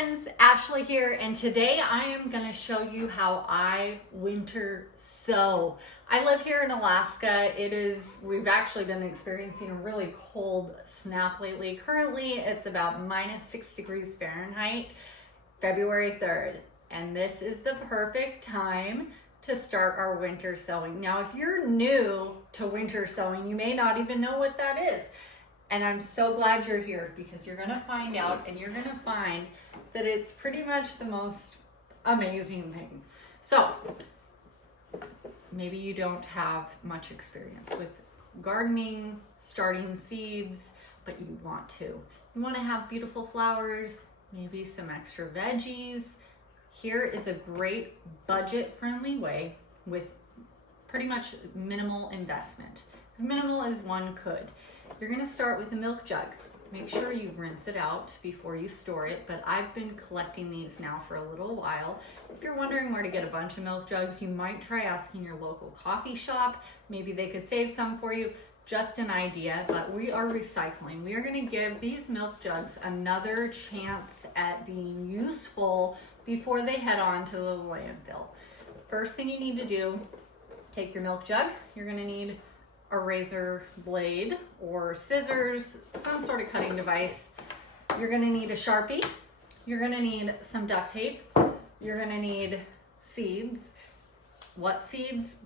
friends, Ashley here, and today I am going to show you how I winter sow. I live here in Alaska. We've actually been experiencing a really cold snap lately. Currently, it's about -6 degrees Fahrenheit, February 3rd, and this is the perfect time to start our winter sowing. Now, if you're new to winter sowing, you may not even know what that is. And I'm so glad you're here because you're gonna find out and you're gonna find that it's pretty much the most amazing thing. So, maybe you don't have much experience with gardening, starting seeds, but you want to. You wanna have beautiful flowers, maybe some extra veggies. Here is a great budget-friendly way with pretty much minimal investment. As minimal as one could. You're gonna start with a milk jug. Make sure you rinse it out before you store it, but I've been collecting these now for a little while. If you're wondering where to get a bunch of milk jugs, you might try asking your local coffee shop. Maybe they could save some for you. Just an idea, but we are recycling. We are gonna give these milk jugs another chance at being useful before they head on to the landfill. First thing you need to do, take your milk jug. You're gonna need a razor blade or scissors, some sort of cutting device. You're gonna need a Sharpie. You're gonna need some duct tape. You're gonna need seeds. What seeds?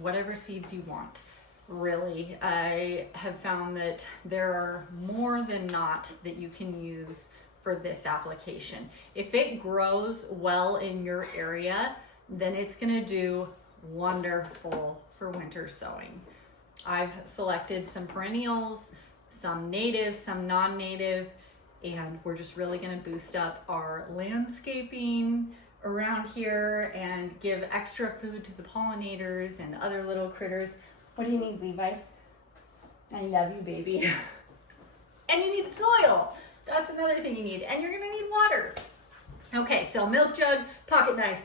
Whatever seeds you want. Really, I have found that there are more than not that you can use for this application. If it grows well in your area, then it's gonna do wonderful for winter sowing. I've selected some perennials, some native, some non-native, and we're just really gonna boost up our landscaping around here and give extra food to the pollinators and other little critters. What do you need, Levi? I love you, baby. And you need soil. That's another thing you need. And you're gonna need water. Okay, so milk jug, pocket knife,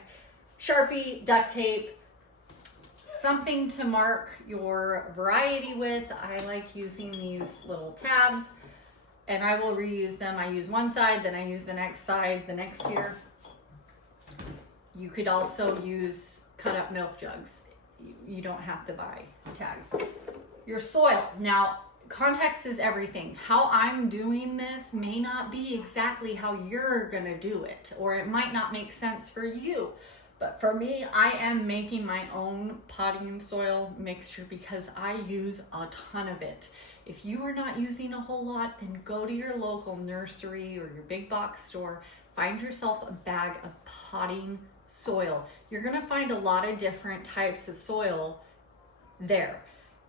Sharpie, duct tape, something to mark your variety with. I like using these little tabs and I will reuse them. I use one side, then I use the next side the next year. You could also use cut up milk jugs. You don't have to buy tags. Your soil. Now, context is everything. How I'm doing this may not be exactly how you're gonna do it, or it might not make sense for you. But for me, I am making my own potting soil mixture because I use a ton of it. If you are not using a whole lot, then go to your local nursery or your big box store, find yourself a bag of potting soil. You're gonna find a lot of different types of soil there.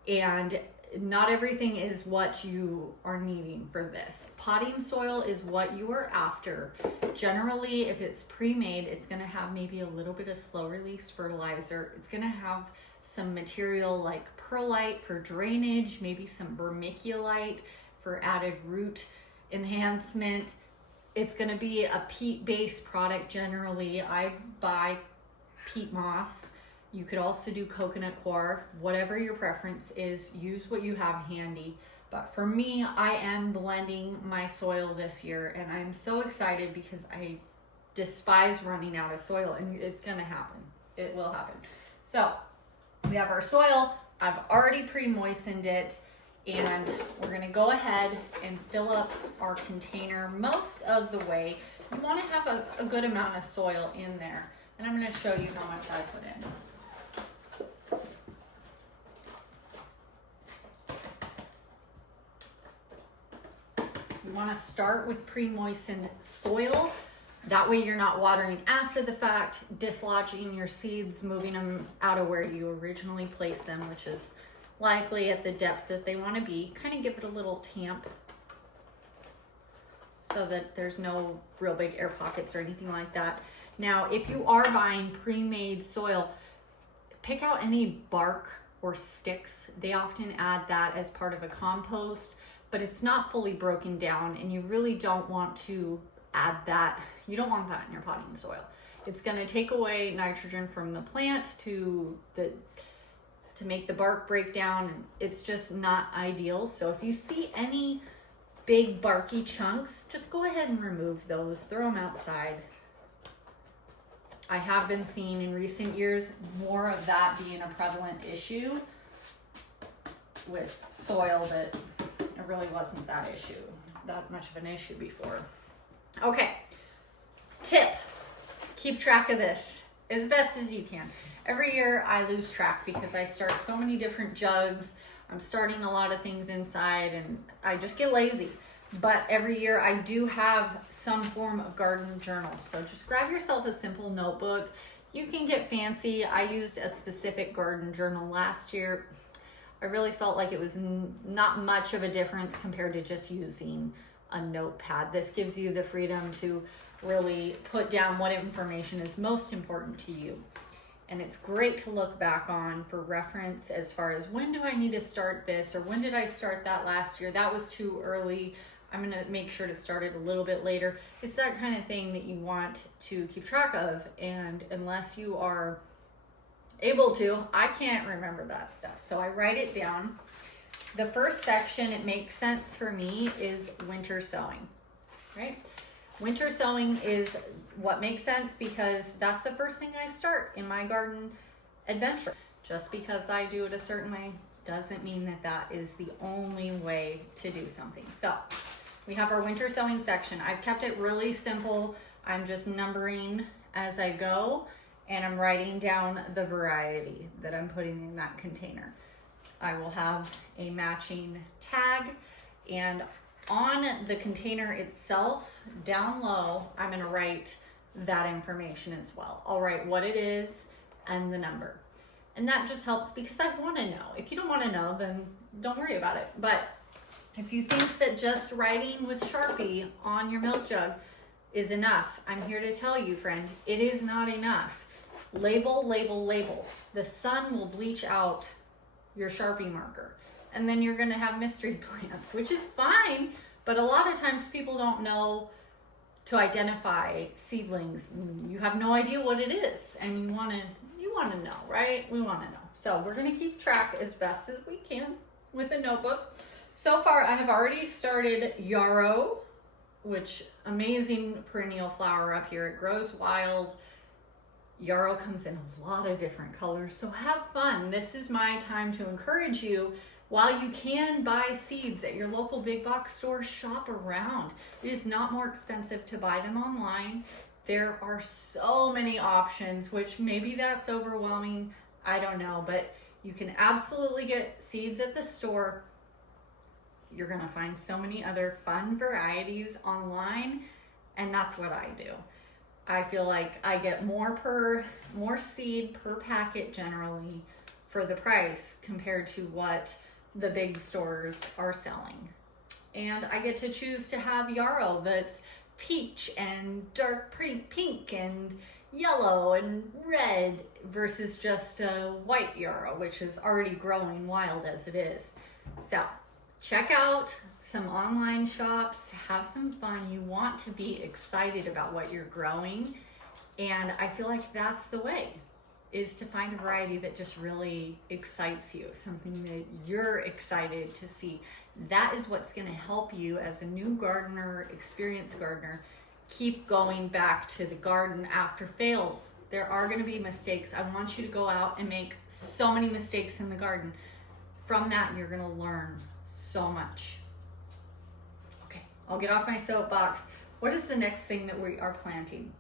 And not everything is what you are needing for this. Potting soil is what you are after. Generally, if it's pre-made, it's gonna have maybe a little bit of slow release fertilizer. It's gonna have some material like perlite for drainage, maybe some vermiculite for added root enhancement. It's gonna be a peat-based product generally. I buy peat moss. You could also do coconut coir, whatever your preference is, use what you have handy. But for me, I am blending my soil this year and I'm so excited because I despise running out of soil and it's gonna happen. It will happen. So we have our soil. I've already pre-moistened it and we're gonna go ahead and fill up our container most of the way. You wanna have a good amount of soil in there. And I'm gonna show you how much I put in. You want to start with pre-moistened soil. That way you're not watering after the fact, dislodging your seeds, moving them out of where you originally placed them, which is likely at the depth that they want to be. Kind of give it a little tamp so that there's no real big air pockets or anything like that. Now, if you are buying pre-made soil, pick out any bark or sticks. They often add that as part of a compost, but it's not fully broken down and you really don't want to add that. You don't want that in your potting soil. It's gonna take away nitrogen from the plant to make the bark break down, and it's just not ideal. So if you see any big barky chunks, just go ahead and remove those, throw them outside. I have been seeing in recent years more of that being a prevalent issue with soil, that it really wasn't that much of an issue before. Okay, tip, keep track of this as best as you can. Every year I lose track because I start so many different jugs. I'm starting a lot of things inside and I just get lazy. But every year I do have some form of garden journal. So just grab yourself a simple notebook. You can get fancy. I used a specific garden journal last year. I really felt like it was not much of a difference compared to just using a notepad. This gives you the freedom to really put down what information is most important to you. And it's great to look back on for reference as far as, when do I need to start this, or when did I start that last year? That was too early. I'm gonna make sure to start it a little bit later. It's that kind of thing that you want to keep track of, and unless you are able to, I can't remember that stuff. So I write it down. The first section, it makes sense for me, is winter sowing, right? Winter sowing is what makes sense because that's the first thing I start in my garden adventure. Just because I do it a certain way doesn't mean that that is the only way to do something. So we have our winter sowing section. I've kept it really simple. I'm just numbering as I go, and I'm writing down the variety that I'm putting in that container. I will have a matching tag, and on the container itself, down low, I'm gonna write that information as well. I'll write what it is and the number. And that just helps because I wanna know. If you don't wanna know, then don't worry about it. But if you think that just writing with Sharpie on your milk jug is enough, I'm here to tell you, friend, it is not enough. Label, label, label. The sun will bleach out your Sharpie marker, and then you're gonna have mystery plants, which is fine, but a lot of times people don't know to identify seedlings. You have no idea what it is, and you wanna know, right? We wanna know. So we're gonna keep track as best as we can with a notebook. So far, I have already started yarrow, which amazing perennial flower up here. It grows wild. Yarrow comes in a lot of different colors, so have fun. This is my time to encourage you. While you can buy seeds at your local big box store, shop around. It is not more expensive to buy them online. There are so many options, which maybe that's overwhelming, I don't know, but you can absolutely get seeds at the store. You're gonna find so many other fun varieties online, and that's what I do. I feel like I get more seed per packet generally for the price compared to what the big stores are selling. And I get to choose to have yarrow that's peach and dark pink and yellow and red versus just a white yarrow, which is already growing wild as it is. So check out some online shops, have some fun. You want to be excited about what you're growing. And I feel like that's the way, is to find a variety that just really excites you, something that you're excited to see. That is what's gonna help you as a new gardener, experienced gardener, keep going back to the garden after fails. There are gonna be mistakes. I want you to go out and make so many mistakes in the garden. From that, you're gonna learn so much. Okay, I'll get off my soapbox. What is the next thing that we are planting?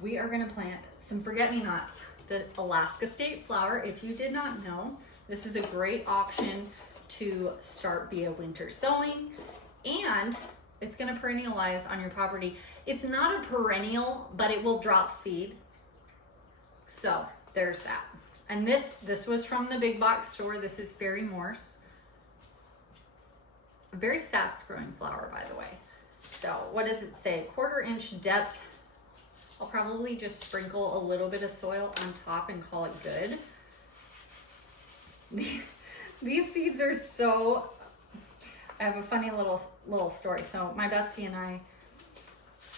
We are gonna plant some forget-me-nots, the Alaska state flower. If you did not know, this is a great option to start via winter sowing, and it's gonna perennialize on your property. It's not a perennial, but it will drop seed. So there's that. And this was from the big box store. This is Fairy Morse. A very fast growing flower, by the way. So what does it say? 1/4 inch depth. I'll probably just sprinkle a little bit of soil on top and call it good. These seeds are so, I have a funny little story. So my bestie and I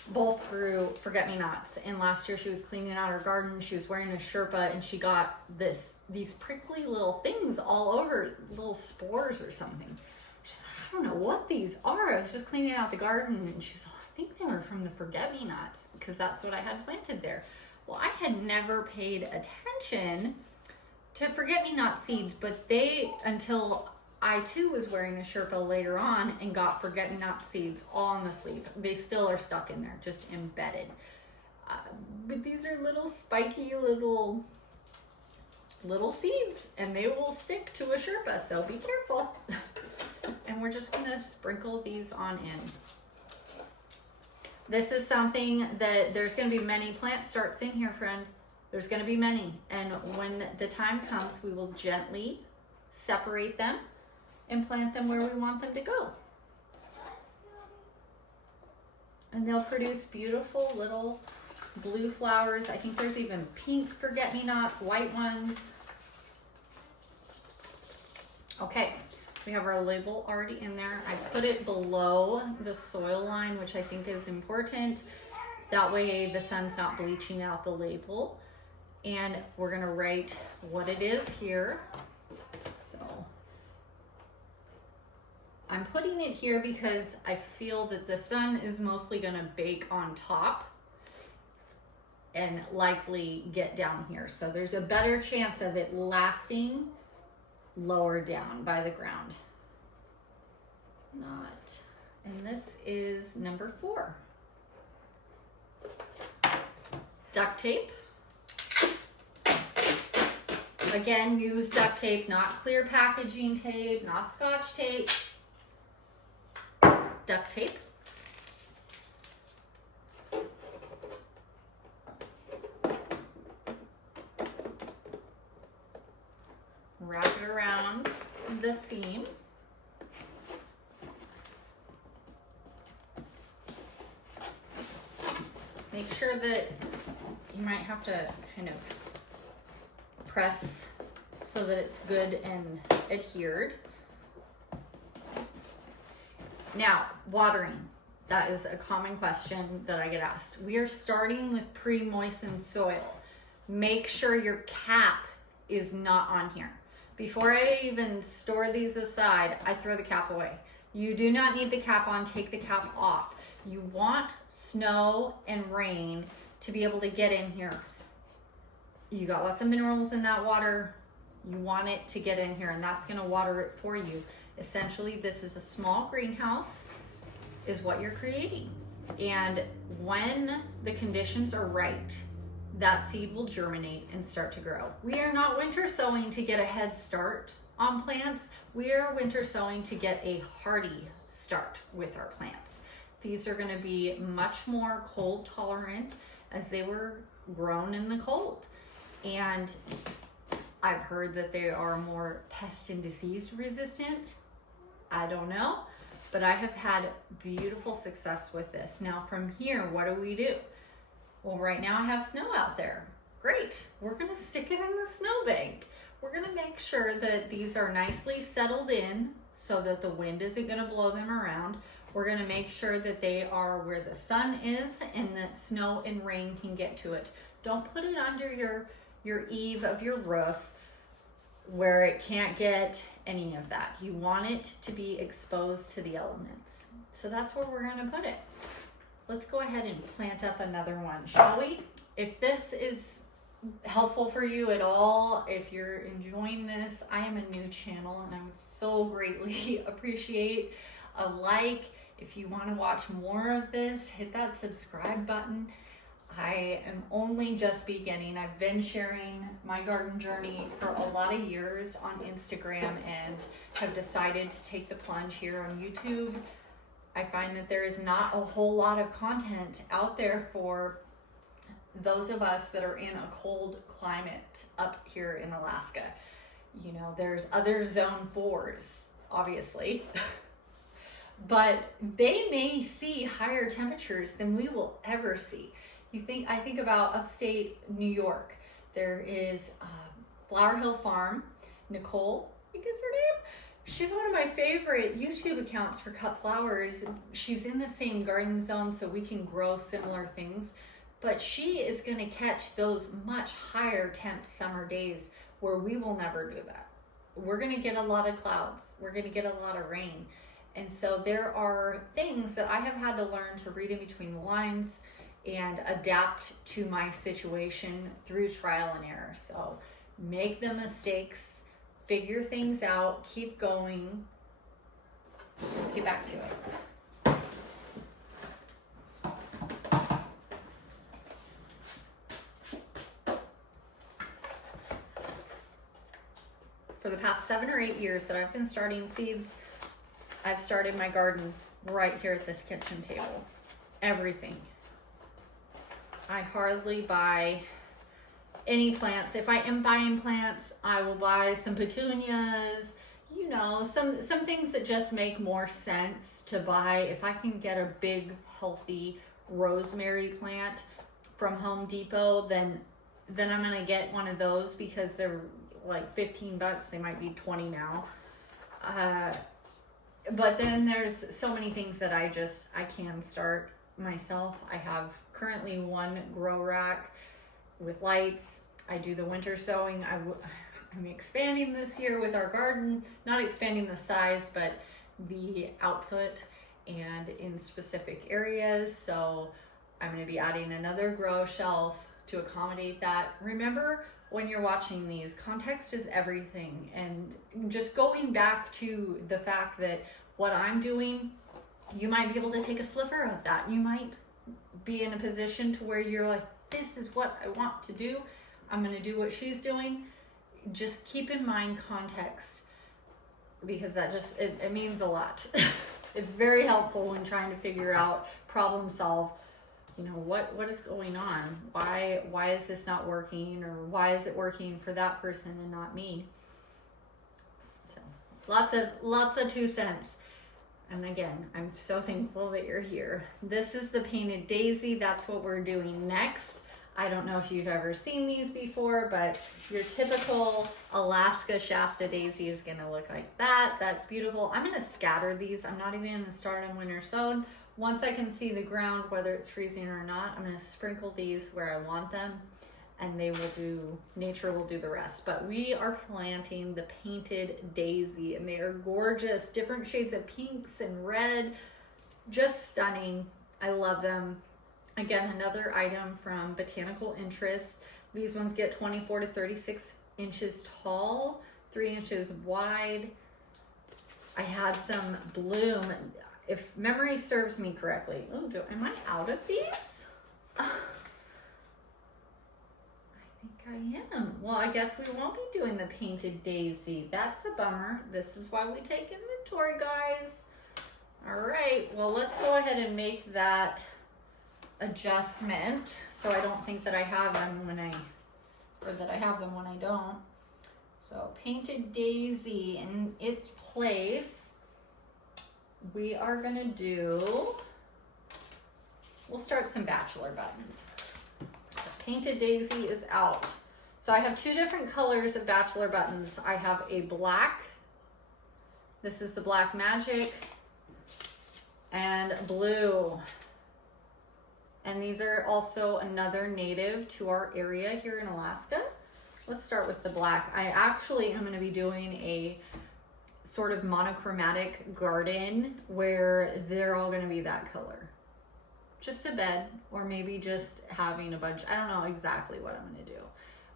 both grew forget-me-nots, and last year she was cleaning out her garden. She was wearing a Sherpa, and she got these prickly little things all over, little spores or something. She's like, I don't know what these are. I was just cleaning out the garden. And she's like, I think they were from the forget-me-nots, because that's what I had planted there. Well, I had never paid attention to forget-me-not seeds, but until I too was wearing a Sherpa later on and got forget-me-not seeds all on the sleeve. They still are stuck in there, just embedded. But these are little spiky little seeds, and they will stick to a Sherpa, so be careful. And we're just gonna sprinkle these on in. This is something that there's gonna be many plant starts in here, friend. There's gonna be many, and when the time comes, we will gently separate them and plant them where we want them to go. And they'll produce beautiful little blue flowers. I think there's even pink forget-me-nots, white ones. Okay, we have our label already in there. I put it below the soil line, which I think is important. That way the sun's not bleaching out the label. And we're gonna write what it is here. So I'm putting it here because I feel that the sun is mostly gonna bake on top and likely get down here. So there's a better chance of it lasting lower down by the ground. And this is number 4. Duct tape. Again, use duct tape, not clear packaging tape, not Scotch tape. Duct tape. Wrap it around the seam. Make sure that you might have to kind of press so that it's good and adhered. Now, watering. That is a common question that I get asked. We are starting with pre-moistened soil. Make sure your cap is not on here. Before I even store these aside, I throw the cap away. You do not need the cap on, take the cap off. You want snow and rain to be able to get in here. You got lots of minerals in that water. You want it to get in here, and that's gonna water it for you. Essentially, this is a small greenhouse, is what you're creating. And when the conditions are right, that seed will germinate and start to grow. We are not winter sowing to get a head start on plants. We are winter sowing to get a hardy start with our plants. These are gonna be much more cold tolerant as they were grown in the cold. And I've heard that they are more pest and disease resistant. I don't know, but I have had beautiful success with this. Now from here, what do? Well, right now I have snow out there. Great, we're gonna stick it in the snowbank. We're gonna make sure that these are nicely settled in so that the wind isn't gonna blow them around. We're gonna make sure that they are where the sun is and that snow and rain can get to it. Don't put it under your eave of your roof where it can't get any of that. You want it to be exposed to the elements. So that's where we're gonna put it. Let's go ahead and plant up another one, shall we? If this is helpful for you at all, if you're enjoying this, I am a new channel and I would so greatly appreciate a like. If you want to watch more of this, hit that subscribe button. I am only just beginning. I've been sharing my garden journey for a lot of years on Instagram and have decided to take the plunge here on YouTube. I find that there is not a whole lot of content out there for those of us that are in a cold climate up here in Alaska. You know, there's other zone 4s, obviously, but they may see higher temperatures than we will ever see. I think about upstate New York. There is Flower Hill Farm. Nicole, I think is her name. She's one of my favorite YouTube accounts for cut flowers. She's in the same garden zone, so we can grow similar things. But she is gonna catch those much higher temp summer days where we will never do that. we're going to get a lot of clouds. We're going to get a lot of rain. And so there are things that I have had to learn to read in between the lines and adapt to my situation through trial and error. So make the mistakes, figure things out, keep going. Let's get back to it. For the past 7 or 8 years that I've been starting seeds, I've started my garden right here at the kitchen table. Everything. I hardly buy any plants. If I am buying plants, I will buy some petunias, you know, some things that just make more sense to buy. If I can get a big, healthy rosemary plant from Home Depot, then I'm gonna get one of those because they're like 15 bucks. They might be 20 now. But then there's so many things that I can start myself. I have currently 1 grow rack with lights. I do the winter sowing. I'm expanding this year with our garden, not expanding the size, but the output and in specific areas. So I'm going to be adding another grow shelf to accommodate that. Remember, when you're watching these, context is everything. And just going back to the fact that what I'm doing, you might be able to take a sliver of that. You might be in a position to where you're like, this is what I want to do. I'm going to do what she's doing. Just keep in mind context, because that just, it means a lot. It's very helpful when trying to figure out, problem solve, you know, what is going on? Why is this not working, or why is it working for that person and not me? So lots of 2 cents. And again, I'm so thankful that you're here. This is the painted daisy. That's what we're doing next. I don't know if you've ever seen these before, but your typical Alaska Shasta daisy is gonna look like that. That's beautiful. I'm gonna scatter these. I'm not even gonna start them when they're sown. Once I can see the ground, whether it's freezing or not, I'm gonna sprinkle these where I want them, and nature will do the rest. But we are planting the painted daisy, and they are gorgeous. Different shades of pinks and red, just stunning. I love them. Again, another item from Botanical Interest. These ones get 24 to 36 inches tall, 3 inches wide. I had some bloom. If memory serves me correctly, am I out of these? I think I am. Well, I guess we won't be doing the painted daisy. That's a bummer. This is why we take inventory, guys. All right, well, let's go ahead and make that adjustment so I don't think that I have them when I have them when I don't. So painted daisy in its place, we are gonna we'll start some bachelor buttons. The painted daisy is out. So I have 2 different colors of bachelor buttons. I have a black, this is the Black Magic, and blue. And these are also another native to our area here in Alaska. Let's start with the black. I actually am going to be doing a sort of monochromatic garden where they're all going to be that color. Just a bed, or maybe just having a bunch. I don't know exactly what I'm going to do.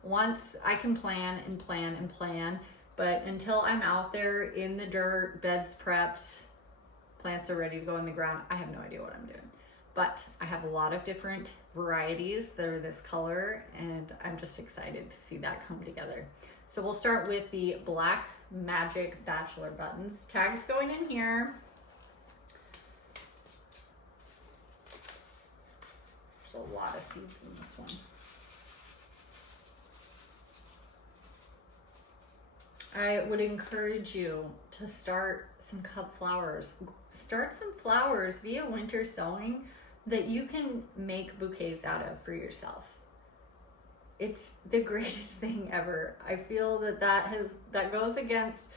Once I can plan and plan and plan, but until I'm out there in the dirt, beds prepped, plants are ready to go in the ground, I have no idea what I'm doing. But I have a lot of different varieties that are this color, and I'm just excited to see that come together. So we'll start with the Black Magic Bachelor buttons. Tags going in here. There's a lot of seeds in this one. I would encourage you to start some cup flowers. Start some flowers via winter sowing that you can make bouquets out of for yourself. It's the greatest thing ever. I feel that goes against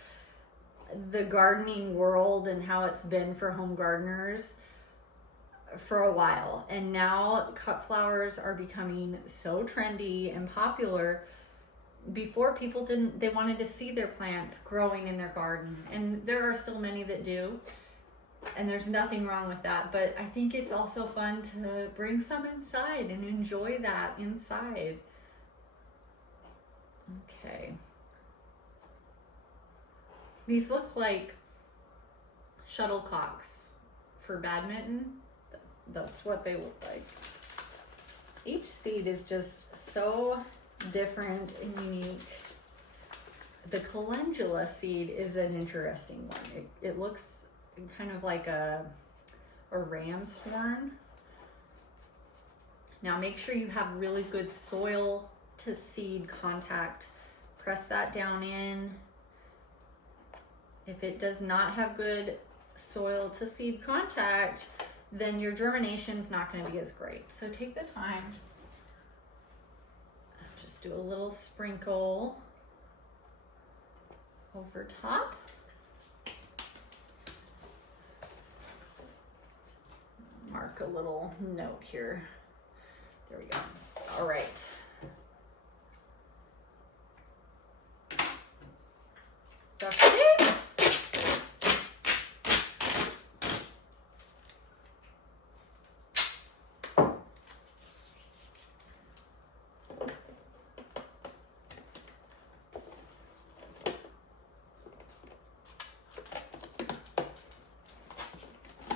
the gardening world and how it's been for home gardeners for a while. And now cut flowers are becoming so trendy and popular. before, people didn't, they wanted to see their plants growing in their garden, and there are still many that do, and there's nothing wrong with that. But I think it's also fun to bring some inside and enjoy that inside. Okay. These look like shuttlecocks for badminton. That's what they look like. Each seed is just so different and unique. The calendula seed is an interesting one. It looks kind of like a ram's horn. Now make sure you have really good soil to seed contact. Press that down in. If it does not have good soil to seed contact, then your germination is not going to be as great. So take the time. Just do a little sprinkle over top. Mark a little note here. There we go. All right. That's it.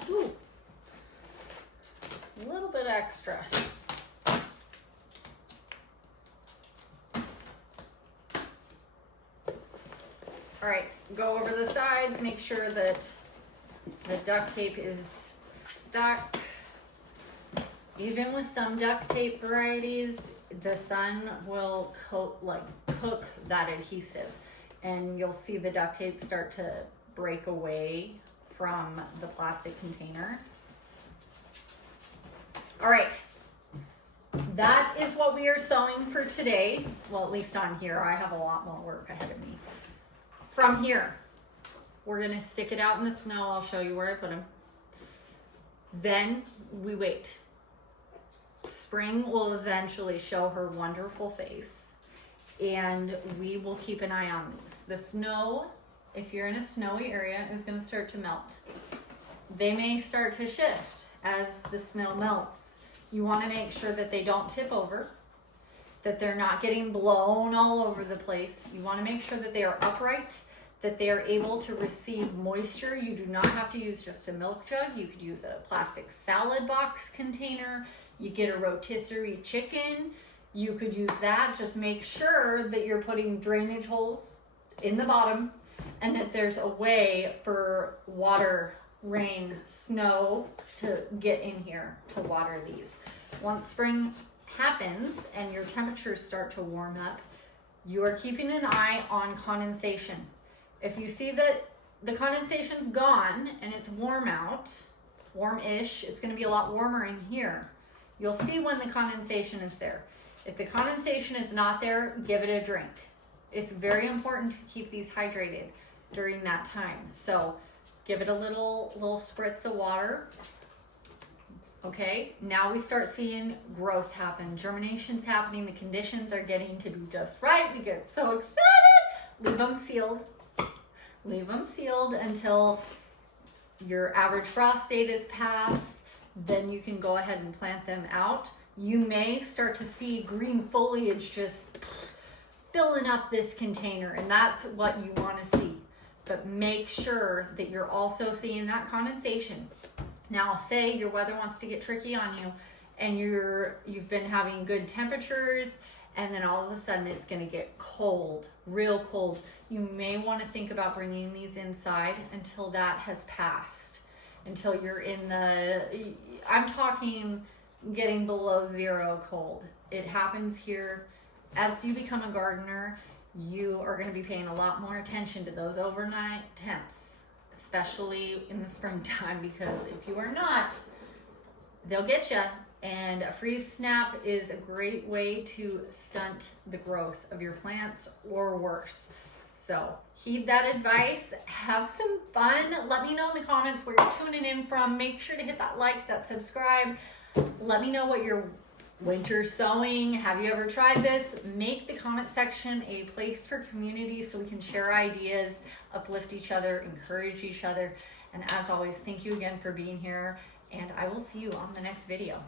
Ooh. A little bit extra. All right, go over the sides, make sure that the duct tape is stuck. Even with some duct tape varieties, the sun will cook that adhesive, and you'll see the duct tape start to break away from the plastic container. All right, that is what we are sewing for today. Well, at least on here, I have a lot more work ahead of me. From here, we're gonna stick it out in the snow. I'll show you where I put them. Then we wait. Spring will eventually show her wonderful face, and we will keep an eye on these. The snow, if you're in a snowy area, is gonna start to melt. They may start to shift as the snow melts. You wanna make sure that they don't tip over, that they're not getting blown all over the place. You wanna make sure that they are upright, that they are able to receive moisture. You do not have to use just a milk jug. You could use a plastic salad box container. You get a rotisserie chicken. You could use that. Just make sure that you're putting drainage holes in the bottom and that there's a way for water, rain, snow to get in here to water these. Once spring happens and your temperatures start to warm up, you are keeping an eye on condensation. If you see that the condensation's gone and it's warm out, warm-ish, it's gonna be a lot warmer in here. You'll see when the condensation is there. If the condensation is not there, give it a drink. It's very important to keep these hydrated during that time. So give it a little spritz of water. Okay, now we start seeing growth happen. Germination's happening, the conditions are getting to be just right. We get so excited. Leave them sealed. Leave them sealed until your average frost date is passed. Then you can go ahead and plant them out. You may start to see green foliage just filling up this container, and that's what you want to see. But make sure that you're also seeing that condensation. Now, say your weather wants to get tricky on you and you've been having good temperatures, and then all of a sudden it's going to get cold, real cold. You may want to think about bringing these inside until that has passed, until you're in I'm talking getting below 0 cold. It happens here. As you become a gardener, you are going to be paying a lot more attention to those overnight temps, especially in the springtime, because if you are not, they'll get you. And a freeze snap is a great way to stunt the growth of your plants, or worse. So heed that advice, have some fun. Let me know in the comments where you're tuning in from. Make sure to hit that like, that subscribe. Let me know what your winter sowing. Have you ever tried this? Make the comment section a place for community so we can share ideas, uplift each other, encourage each other. And as always, thank you again for being here, and I will see you on the next video.